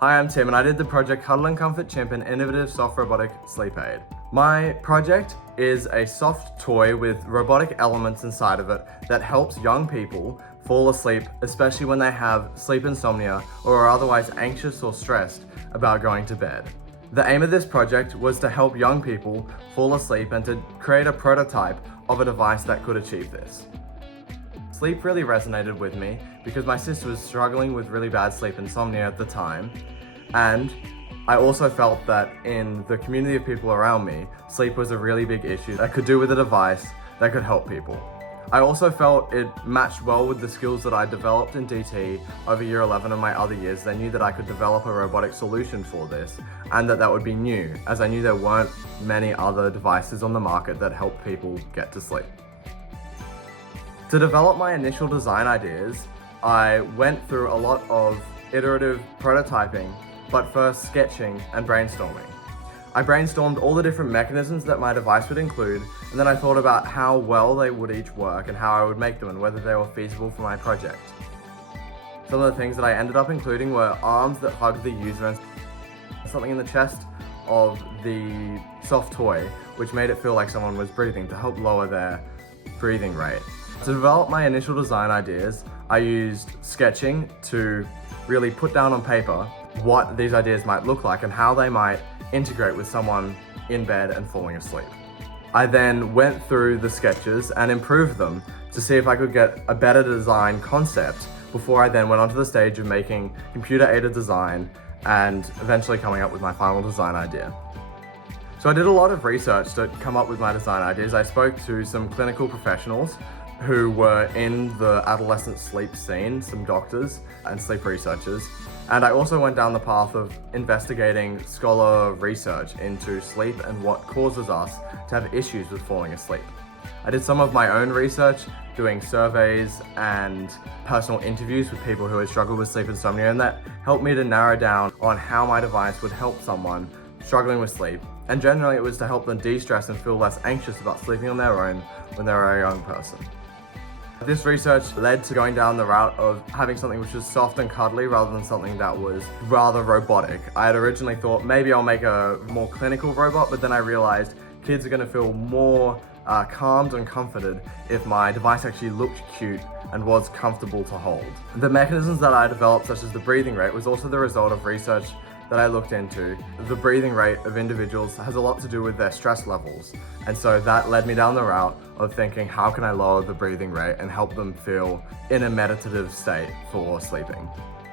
Hi, I'm Tim and I did the project Cuddle and Comfort Chimp, an innovative soft robotic sleep aid. My project is a soft toy with robotic elements inside of it that helps young people fall asleep, especially when they have sleep insomnia or are otherwise anxious or stressed about going to bed. The aim of this project was to help young people fall asleep and to create a prototype of a device that could achieve this. Sleep really resonated with me because my sister was struggling with really bad sleep insomnia at the time, and I also felt that in the community of people around me, sleep was a really big issue that could do with a device that could help people. I also felt it matched well with the skills that I developed in DT over year 11 and my other years. I knew that I could develop a robotic solution for this and that would be new, as I knew there weren't many other devices on the market that help people get to sleep. To develop my initial design ideas, I went through a lot of iterative prototyping, but first sketching and brainstorming. I brainstormed all the different mechanisms that my device would include, and then I thought about how well they would each work and how I would make them and whether they were feasible for my project. Some of the things that I ended up including were arms that hugged the user and something in the chest of the soft toy, which made it feel like someone was breathing to help lower their breathing rate. To develop my initial design ideas, I used sketching to really put down on paper what these ideas might look like and how they might integrate with someone in bed and falling asleep. I then went through the sketches and improved them to see if I could get a better design concept before I then went onto the stage of making computer-aided design and eventually coming up with my final design idea. So I did a lot of research to come up with my design ideas. I spoke to some clinical professionals who were in the adolescent sleep scene, some doctors and sleep researchers. And I also went down the path of investigating scholar research into sleep and what causes us to have issues with falling asleep. I did some of my own research, doing surveys and personal interviews with people who had struggled with sleep insomnia, and that helped me to narrow down on how my device would help someone struggling with sleep. And generally it was to help them de-stress and feel less anxious about sleeping on their own when they're a young person. This research led to going down the route of having something which was soft and cuddly rather than something that was rather robotic. I had originally thought maybe I'll make a more clinical robot, but then I realized kids are going to feel more calmed and comforted if my device actually looked cute and was comfortable to hold. The mechanisms that I developed, such as the breathing rate, was also the result of research that I looked into. The breathing rate of individuals has a lot to do with their stress levels. And so that led me down the route of thinking, how can I lower the breathing rate and help them feel in a meditative state for sleeping?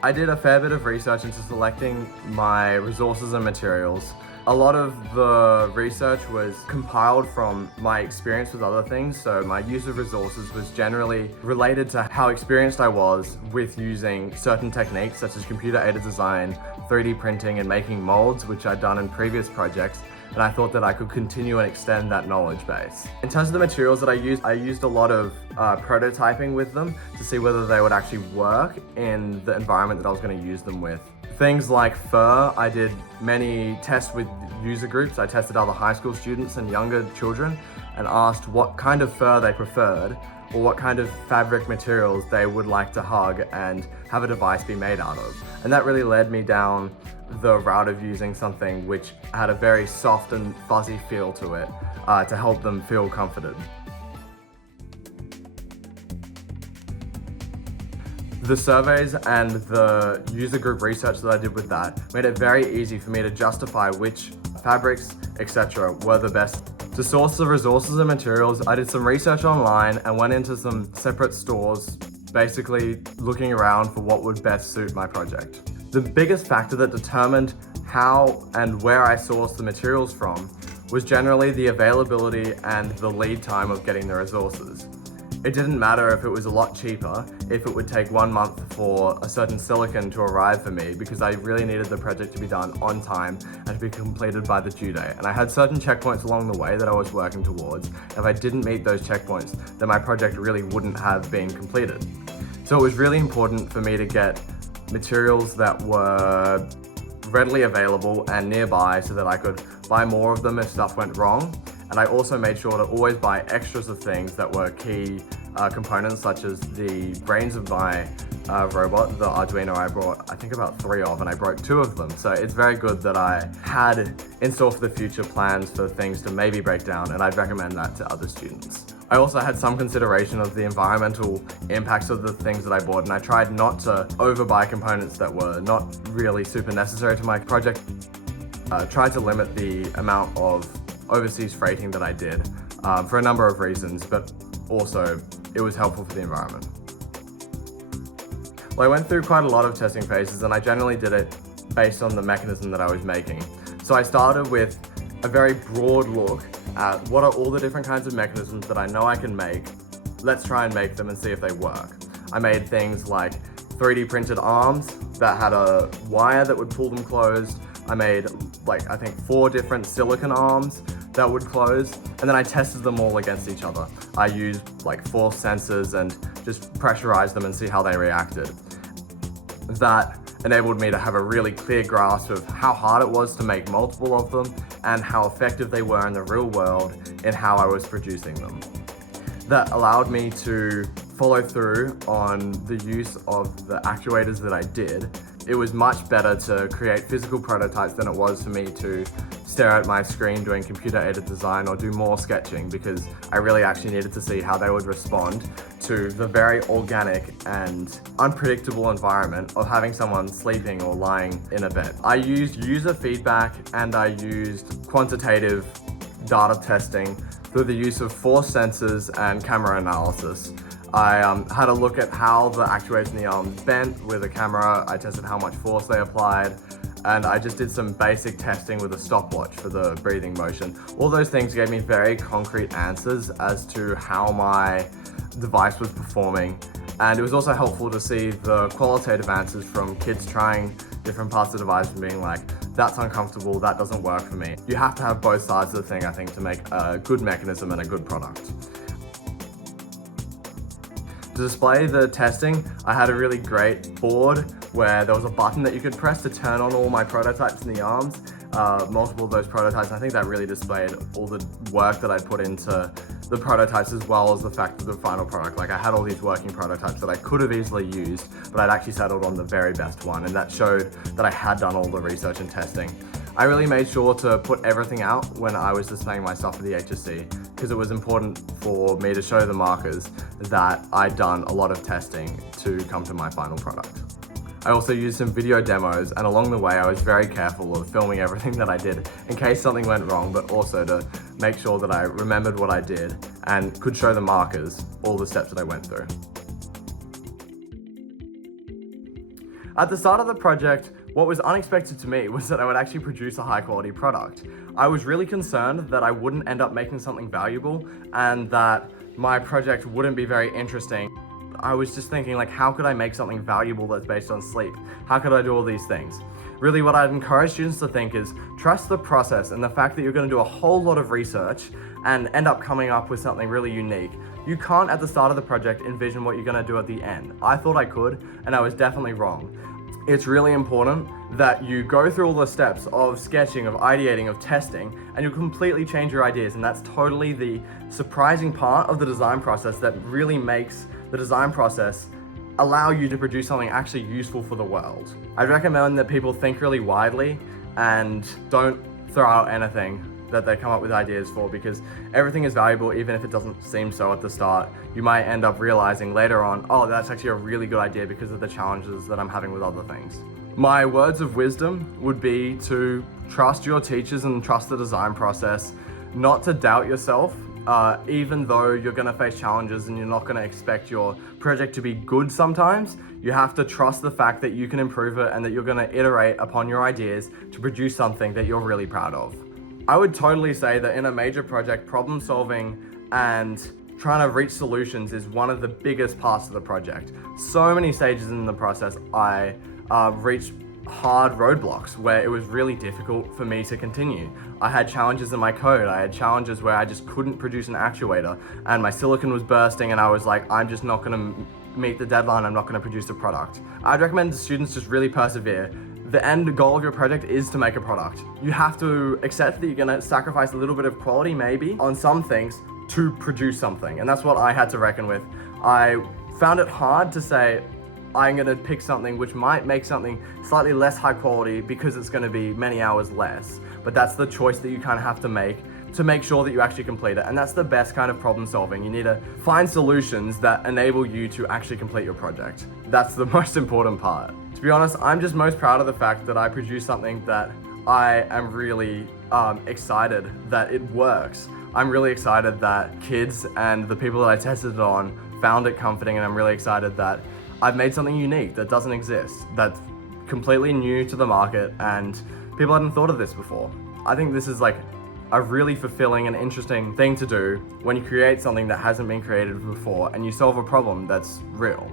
I did a fair bit of research into selecting my resources and materials. A lot of the research was compiled from my experience with other things, so my use of resources was generally related to how experienced I was with using certain techniques such as computer-aided design, 3D printing, and making molds, which I'd done in previous projects, and I thought that I could continue and extend that knowledge base. In terms of the materials that I used a lot of prototyping with them to see whether they would actually work in the environment that I was going to use them with. Things like fur, I did many tests with user groups. I tested other high school students and younger children and asked what kind of fur they preferred or what kind of fabric materials they would like to hug and have a device be made out of. And that really led me down the route of using something which had a very soft and fuzzy feel to it to help them feel comforted. The surveys and the user group research that I did with that made it very easy for me to justify which fabrics, etc. were the best. To source the resources and materials, I did some research online and went into some separate stores, basically looking around for what would best suit my project. The biggest factor that determined how and where I sourced the materials from was generally the availability and the lead time of getting the resources. It didn't matter if it was a lot cheaper, if it would take 1 month for a certain silicon to arrive for me, because I really needed the project to be done on time and to be completed by the due date. And I had certain checkpoints along the way that I was working towards. If I didn't meet those checkpoints, then my project really wouldn't have been completed. So it was really important for me to get materials that were readily available and nearby so that I could buy more of them if stuff went wrong. And I also made sure to always buy extras of things that were key components, such as the brains of my robot, the Arduino, I brought I think about 3 of, and I broke 2 of them. So it's very good that I had in store for the future plans for things to maybe break down, and I'd recommend that to other students. I also had some consideration of the environmental impacts of the things that I bought, and I tried not to overbuy components that were not really super necessary to my project. Tried to limit the amount of overseas freighting that I did for a number of reasons, but also it was helpful for the environment. Well, I went through quite a lot of testing phases, and I generally did it based on the mechanism that I was making. So I started with a very broad look at what are all the different kinds of mechanisms that I know I can make. Let's try and make them and see if they work. I made things like 3D printed arms that had a wire that would pull them closed. I made I think 4 different silicon arms that would close, and then I tested them all against each other. I used force sensors and just pressurized them and see how they reacted. That enabled me to have a really clear grasp of how hard it was to make multiple of them and how effective they were in the real world in how I was producing them. That allowed me to follow through on the use of the actuators that I did. It was much better to create physical prototypes than it was for me to stare at my screen doing computer-aided design or do more sketching, because I really actually needed to see how they would respond to the very organic and unpredictable environment of having someone sleeping or lying in a bed. I used user feedback and I used quantitative data testing through the use of force sensors and camera analysis. I had a look at how the actuators in the arms bent with a camera. I tested how much force they applied, and I just did some basic testing with a stopwatch for the breathing motion. All those things gave me very concrete answers as to how my device was performing, and it was also helpful to see the qualitative answers from kids trying different parts of the device and being like, that's uncomfortable, that doesn't work for me. You have to have both sides of the thing, I think, to make a good mechanism and a good product. To display the testing, I had a really great board where there was a button that you could press to turn on all my prototypes in the arms, multiple of those prototypes. And I think that really displayed all the work that I put into the prototypes as well as the fact of the final product. I had all these working prototypes that I could have easily used, but I'd actually settled on the very best one, and that showed that I had done all the research and testing. I really made sure to put everything out when I was displaying my stuff at the HSC, because it was important for me to show the markers that I'd done a lot of testing to come to my final product. I also used some video demos, and along the way I was very careful of filming everything that I did in case something went wrong, but also to make sure that I remembered what I did and could show the markers all the steps that I went through. At the start of the project, what was unexpected to me was that I would actually produce a high quality product. I was really concerned that I wouldn't end up making something valuable and that my project wouldn't be very interesting. I was just thinking, how could I make something valuable that's based on sleep? How could I do all these things? Really, what I'd encourage students to think is trust the process and the fact that you're going to do a whole lot of research and end up coming up with something really unique. You can't at the start of the project envision what you're going to do at the end. I thought I could, and I was definitely wrong. It's really important that you go through all the steps of sketching, of ideating, of testing, and you'll completely change your ideas. And that's totally the surprising part of the design process that really makes the design process allow you to produce something actually useful for the world. I'd recommend that people think really widely and don't throw out anything that they come up with ideas for, because everything is valuable even if it doesn't seem so at the start. You might end up realizing later on, oh, that's actually a really good idea because of the challenges that I'm having with other things. My words of wisdom would be to trust your teachers and trust the design process, not to doubt yourself, even though you're gonna face challenges and you're not gonna expect your project to be good sometimes. You have to trust the fact that you can improve it and that you're gonna iterate upon your ideas to produce something that you're really proud of. I would totally say that in a major project, problem solving and trying to reach solutions is one of the biggest parts of the project. So many stages in the process, I reached hard roadblocks where it was really difficult for me to continue. I had challenges in my code. I had challenges where I just couldn't produce an actuator and my silicon was bursting and I was like, I'm just not gonna meet the deadline, I'm not gonna produce a product. I'd recommend students just really persevere. The end goal of your project is to make a product. You have to accept that you're gonna sacrifice a little bit of quality maybe on some things to produce something. And that's what I had to reckon with. I found it hard to say, I'm gonna pick something which might make something slightly less high quality because it's gonna be many hours less. But that's the choice that you kind of have to make sure that you actually complete it. And that's the best kind of problem solving. You need to find solutions that enable you to actually complete your project. That's the most important part. To be honest, I'm just most proud of the fact that I produced something that I am really excited that it works. I'm really excited that kids and the people that I tested it on found it comforting, and I'm really excited that I've made something unique that doesn't exist, that's completely new to the market, and people hadn't thought of this before. I think this is like a really fulfilling and interesting thing to do when you create something that hasn't been created before and you solve a problem that's real.